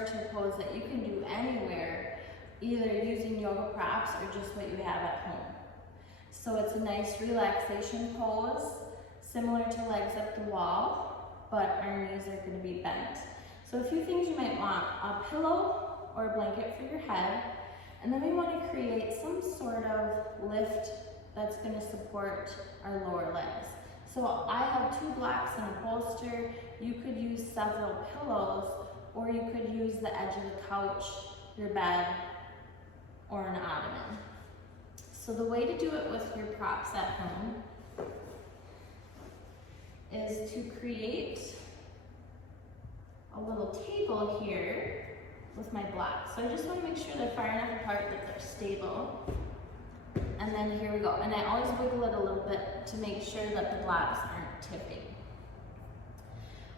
restorative pose that you can do anywhere, either using yoga props or just what you have at home. So it's a nice relaxation pose, similar to legs up the wall, but our knees are going to be bent. So a few things you might want: a pillow or a blanket for your head, and then we want to create some sort of lift that's going to support our lower legs. So I have 2 blocks and a bolster. You could use several pillows, or you could use the edge of the couch, your bed, or an ottoman. So the way to do it with your props at home is to create a little table here with my blocks. So I just want to make sure they're far enough apart that they're stable. And then here we go. And I always wiggle it a little bit to make sure that the blocks aren't tipping.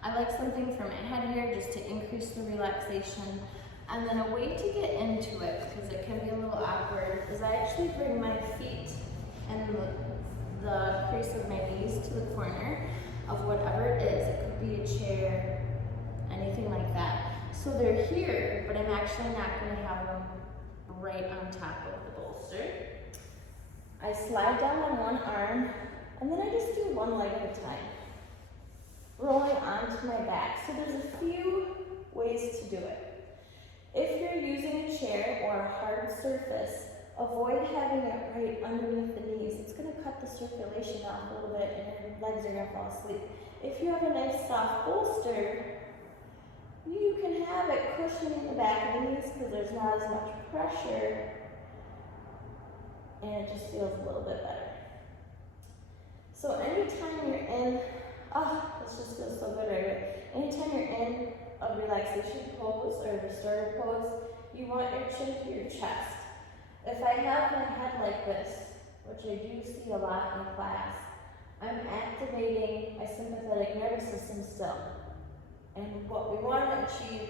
I like something for my head here just to increase the relaxation. And then a way to get into it, because it can be a little awkward, is I actually bring my feet and the crease of my knees to the corner of whatever it is. It could be a chair, anything like that. So they're here, but I'm actually not going to have them right on top of the bolster. I slide down on one arm, and then I just do one leg at a time, rolling onto my back. So there's a few ways to do it. If you're using a chair or a hard surface, avoid having it right underneath the knees. It's going to cut the circulation off a little bit and your legs are going to fall asleep. If you have a nice soft bolster, you can have it cushioning the back of the knees because there's not as much pressure and it just feels a little bit better. So anytime you're in, this just feels so good right away. Anytime you're in a relaxation pose or a restorative pose, you want your chin to your chest. If I have my head like this, which I do see a lot in class, I'm activating my sympathetic nervous system still. And what we want to achieve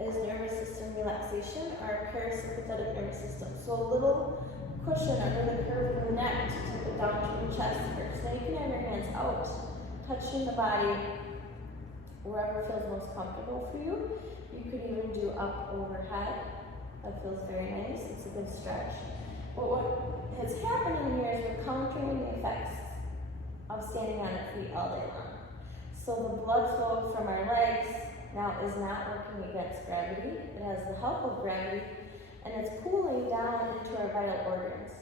is nervous system relaxation, or parasympathetic nervous system. So a little cushion under the curve of the neck to tip it down to the chest first. Then you can have your hands out, touching the body wherever feels most comfortable for you. You could even do up overhead. That feels very nice. It's a good stretch. But what has happened in here is we're countering the effects of standing on our feet all day long. So the blood flow from our legs now is not working against gravity. It has the help of gravity, and it's cooling down into our vital organs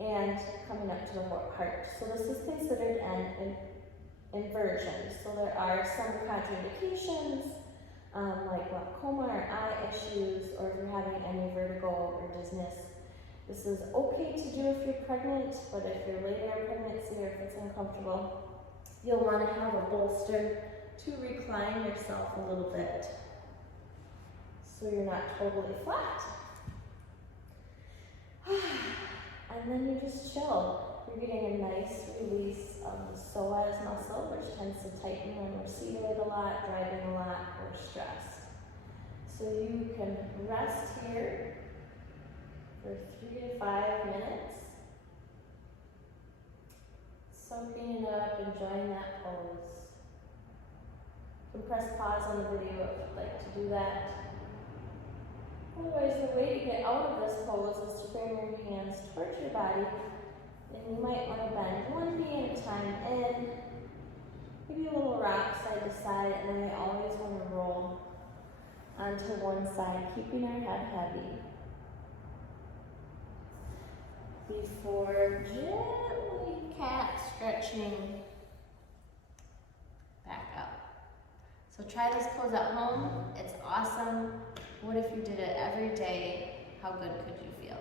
and coming up to the heart. So this is considered an inversion. So there are some contraindications, like glaucoma or eye issues, or if you're having any vertigo or dizziness. This is okay to do if you're pregnant, but if you're late in your pregnancy or if it's uncomfortable, you'll want to have a bolster to recline yourself a little bit so you're not totally flat. And then you just chill. You're getting a nice release of the psoas muscle, which tends to tighten when we're seated a lot, driving a lot, or stressed. So you can rest here for 3 to 5 minutes, soaking it up, enjoying that pose. You can press pause on the video if you'd like to do that. Otherwise, the way to get out of this pose is to bring your hands towards your body. And you might want to bend one knee at a time in, maybe a little rock side to side, and then we always want to roll onto one side, keeping our head heavy. Before gently cat stretching back up. So try this pose at home. It's awesome. What if you did it every day? How good could you feel?